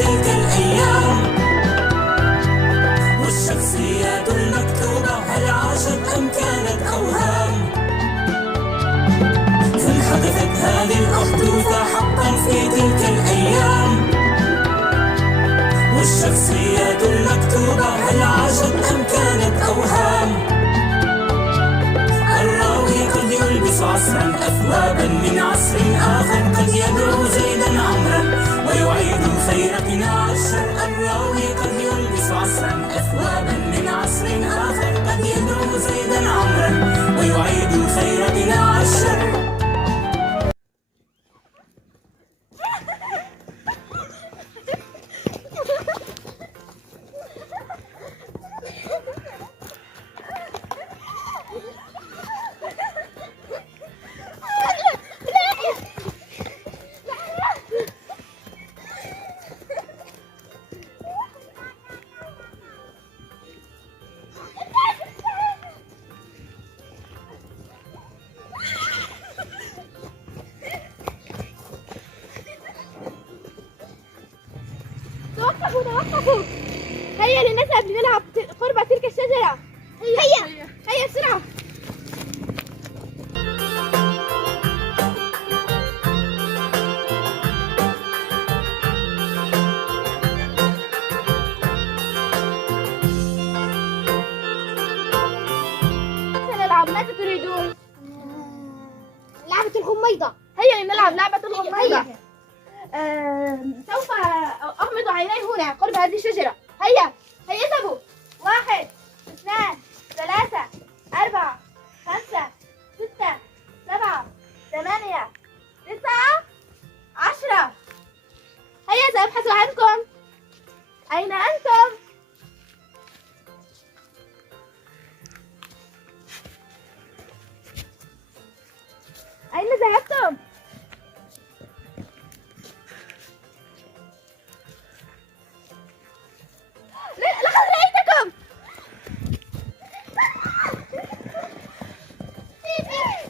تلك الأيام، والشخصيات المكتوبة هل عاشت أم كانت أوهام؟ هل حدثت هذه الأحدوثة حقا في تلك الأيام؟ والشخصيات المكتوبة هل عاشت أم كانت أوهام؟ الراوي قد يلبس عصرا أثوابا من عصر آخر، قد يدعو زيدا عمرا ويعيد الخير قناع الشر. الراوي قد يلبس عصرا أثوابا من عصر آخر، قد يدعو زيدا عمرا ويعيد الخير قناع الشر. توقفوا هيا لنذهب لنلعب قرب تلك الشجرة. هيا بسرعة. سنلعب. ماذا تريدون؟ لعبة الغميضة. هيا لنلعب لعبة الغميضة. سوف أغمض عيني هنا قرب هذه الشجرة. هيا اذهبوا. 1 2 3 4 5 6 7 8 9 10. هيا سأبحث عنكم. أين أنتم؟ أين ذهبتم؟ لقد رأيتكم.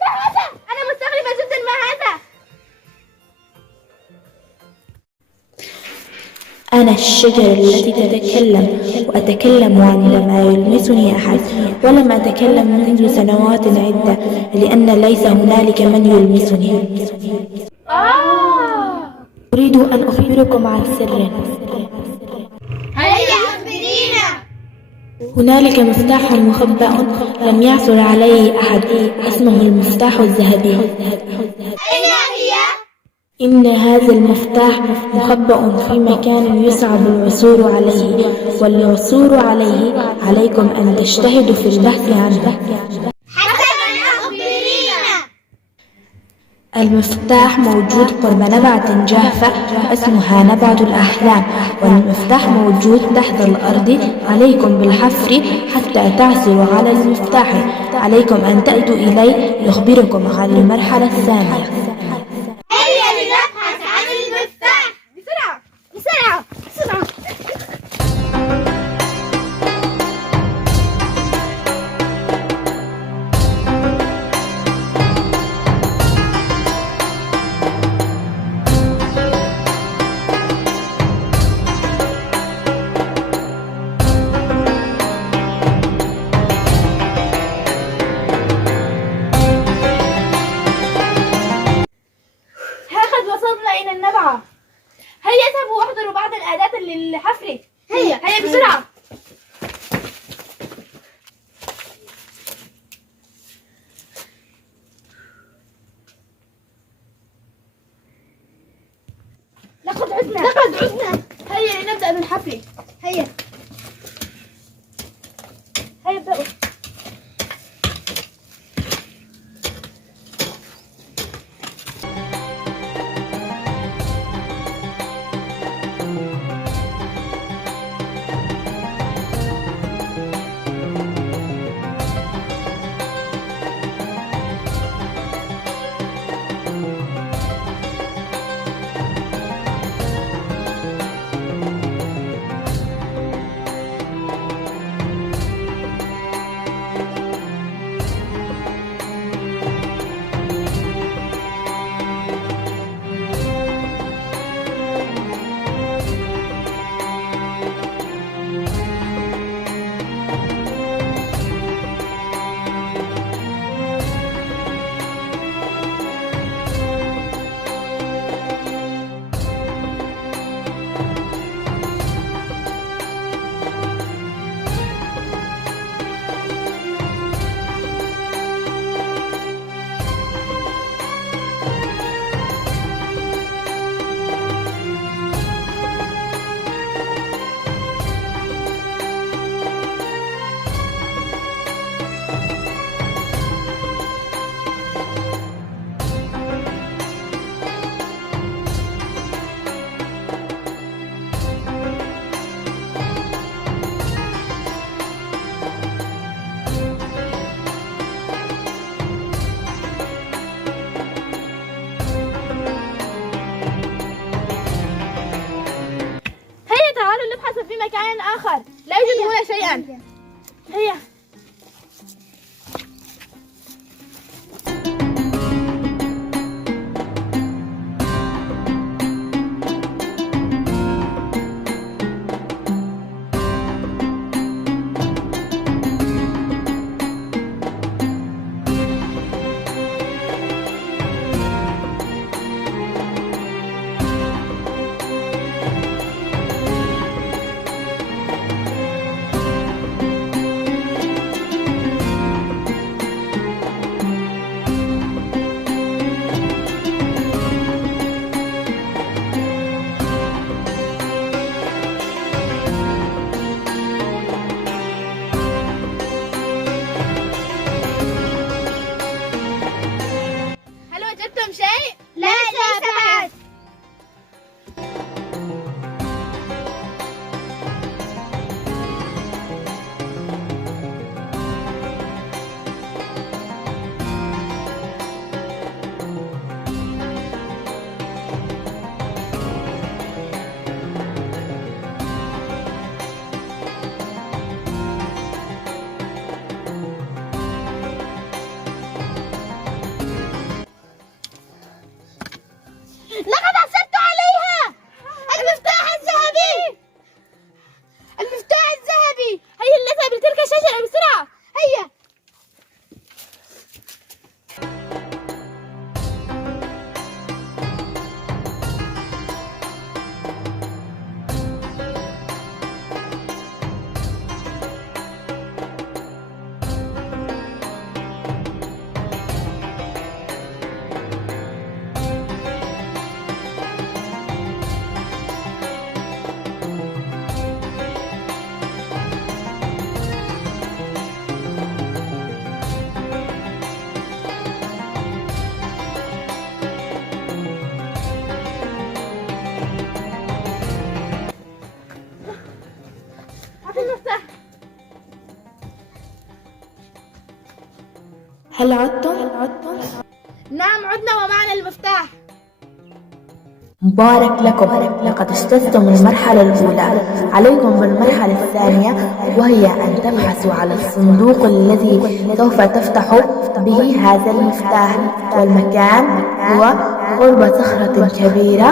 ما هذا؟ أنا مستغربة جدا. ما هذا؟ أنا الشجرة التي تتكلم، وأتكلم عندما يلمسني أحد، ولم أتكلم منذ سنوات عدة لأن ليس هنالك من يلمسني. أريد أن أخبركم عن سر. هيا أخبرينا. هنالك مفتاح مخبأ لم يعثر عليه أحد، اسمه المفتاح الذهبي. أين هي؟ إن هذا المفتاح مخبأ في مكان يصعب العثور عليه، والعثور عليه عليكم أن تجتهدوا في البحث عنه. حسناً، أخبرينا. المفتاح موجود قرب نبعة جافة اسمها نبعة الأحلام، والمفتاح موجود تحت الأرض. عليكم بالحفر حتى تعثروا على المفتاح. عليكم أن تأتوا إلي يخبركم عن المرحلة الثانية. هيا لنبحث عن المفتاح. بسرعة بسرعة بسرعة. هنا شيئا. هيا. هل وجدتم شيء؟ لا ليس بعد. لقد عثرت عليها. المفتاح الذهبي. المفتاح الذهبي. هيا لنذهب لتلك الشجرة بسرعة. هيا. أعطي المفتاح. هل عدتم؟ نعم عدنا ومعنا المفتاح. مبارك لكم، لقد اجتزتم المرحلة الأولى. عليكم بالمرحلة الثانية، وهي أن تبحثوا على الصندوق الذي سوف تفتح به هذا المفتاح. والمكان هو قرب صخرة كبيرة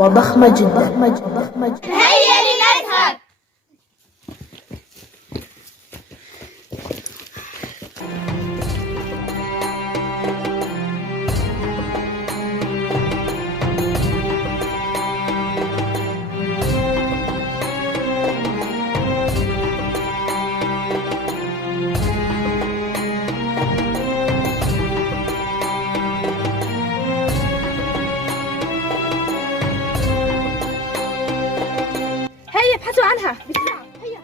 وضخمة جدا. هيا لنذهب. هيا ابحثوا عنها بسرعة. هيا.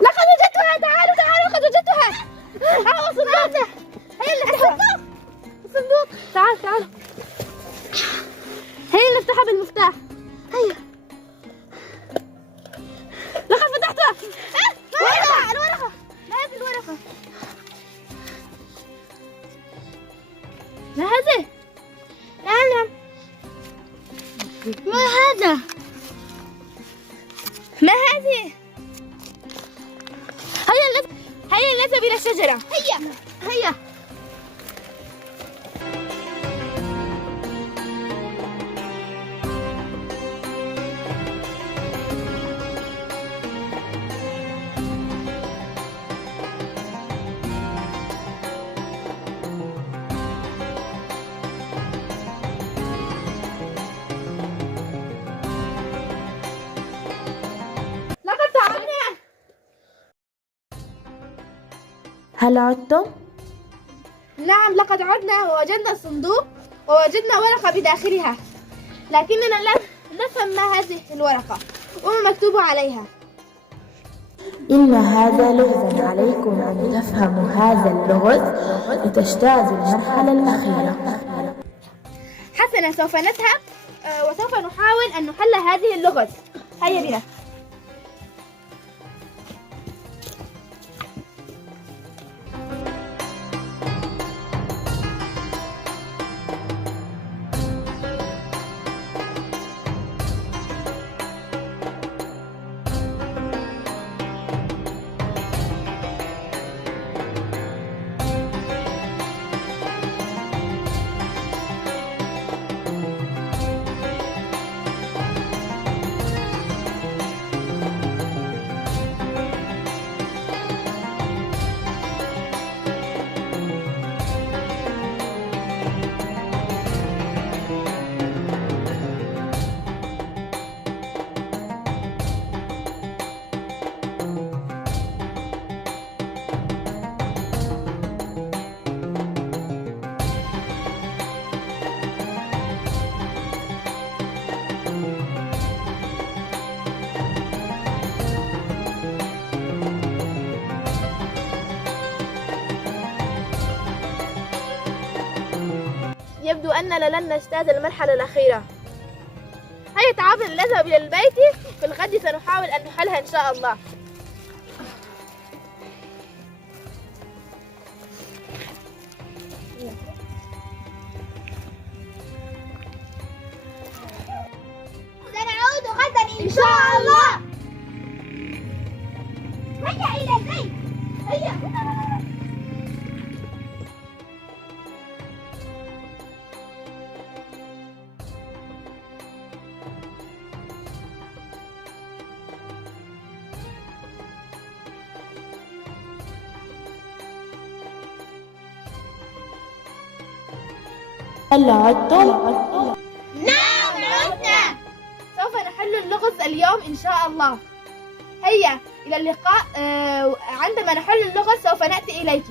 لقد وجدتها. تعالوا تعالوا، لقد وجدتها. صندوق. هيا نفتحها. الصندوق. تعال تعال. هيا نفتحها بالمفتاح. هيا. لقد فتحتها. الورقة الورقة. ما هذه الورقة؟ ما هذه؟ لا أعلم. ما هذا؟ ما هذه؟ هيا نذهب إلى الشجرة. هيا هيا. هل عدتم؟ نعم، لقد عدنا ووجدنا الصندوق ووجدنا ورقة بداخلها، لكننا لم نفهم ما هذه الورقة وما مكتوب عليها. إن هذا لغز، عليكم أن تفهموا هذا اللغز لتجتازوا المرحلة الأخيرة. حسنا، سوف نذهب وسوف نحاول أن نحل هذه اللغز. هيا بنا. يبدو أننا لن نجتاز المرحلة الأخيرة. هيا تعالوا نذهب إلى البيت، في الغد سنحاول أن نحلها إن شاء الله. سنعود غدا إن شاء الله. هيا إلى البيت. هيا. هل عدتم؟ نعم عدنا. سوف نحل اللغز اليوم إن شاء الله. هيا إلى اللقاء. عندما نحل اللغز سوف نأتي إليك.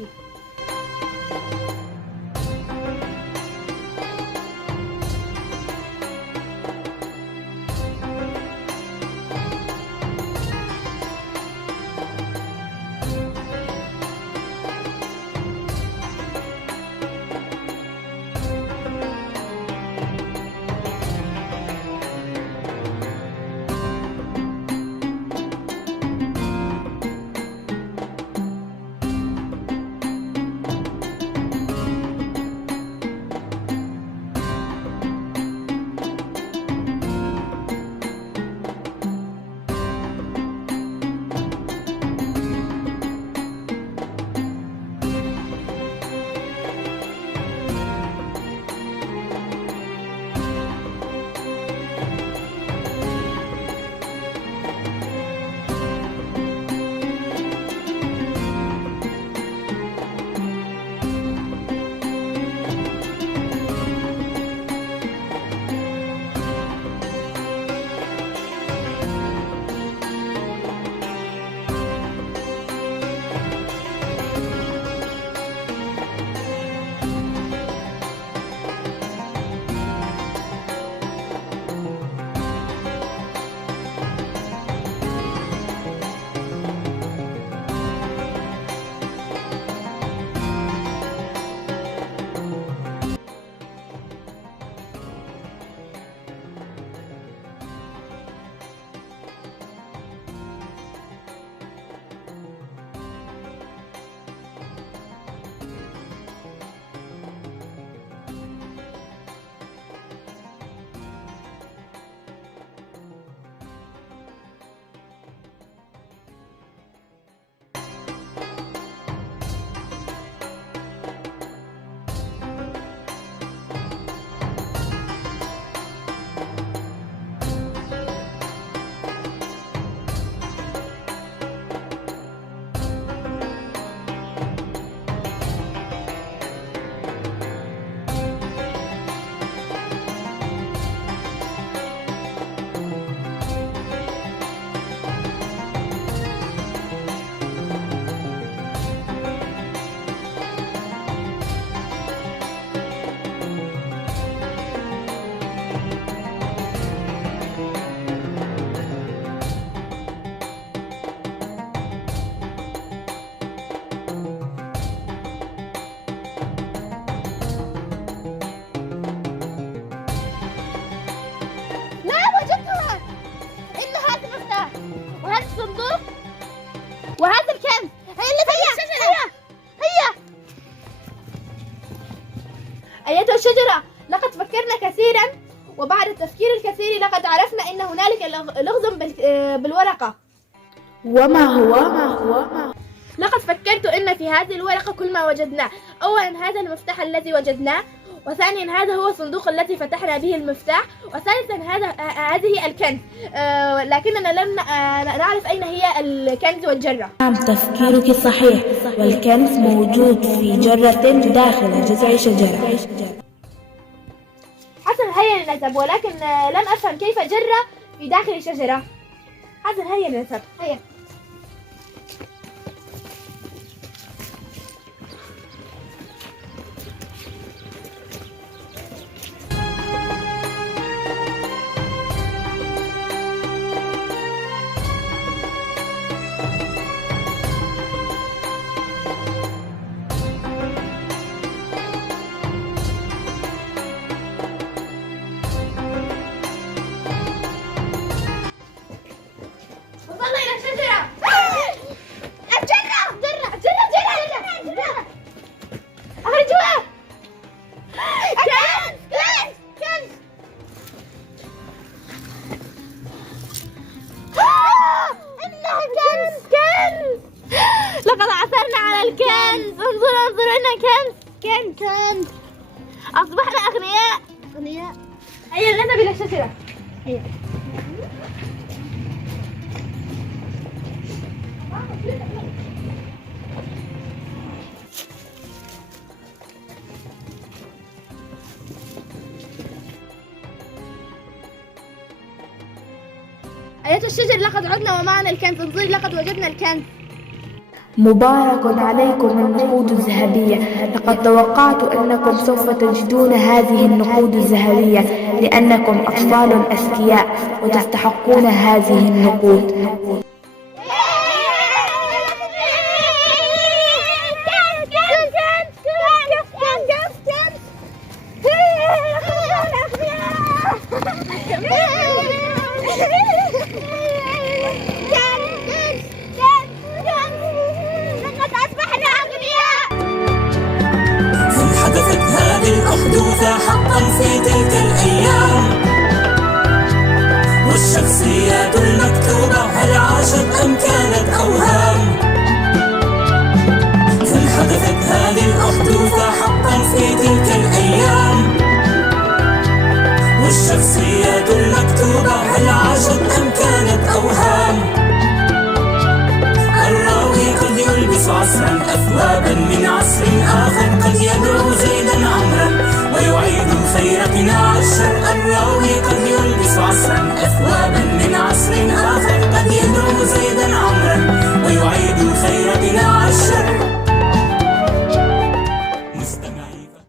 أيتها الشجرة، لقد فكرنا كثيرا، وبعد التفكير الكثير لقد عرفنا أن هنالك لغز بالورقة. وما هو؟ لقد فكرت أن في هذه الورقة كل ما وجدناه. أولا هذا المفتاح الذي وجدناه، وثانيا هذا هو الصندوق الذي فتحنا به المفتاح، وثالثا هذه الكنز، لكننا لم نعرف أين هي الكنز والجرة. نعم، تفكيرك صحيح، والكنز موجود في جرة داخل جذع شجرة. حسن هيا لنذهب، ولكن لم أفهم كيف جرة في داخل شجرة. حسن هيا لنذهب، هيا. وصلنا إلى الشجرة. الجرة. أخرجوها. كنز. إنه كنز. لقد عثرنا على الكنز. انظروا إنه كنز. أصبحنا أغنياء. هيا نذهب إلى الشجرة. هيا. أيتها الشجر، لقد عدنا ومعنا الكنز. انظري، لقد وجدنا الكنز. مبارك عليكم النقود الذهبية. لقد توقعت أنكم سوف تجدون هذه النقود الذهبية، لأنكم أطفال أذكياء وتستحقون هذه النقود. حدثت هذه الأحداث حقا في تلك الأيام، والشخصيات المكتوبة هل عاشت أم كانت أوهام؟ هل حدثت هذه الأحداث حقا في تلك الأيام، والشخصيات المكتوبة هل عاشت أم كانت أوهام؟ الراوي قد يلبس عصرا أثوابا من عصر آخر، قد يدعو زيدا عمرا ويعيد خير قناع الشر. الراوي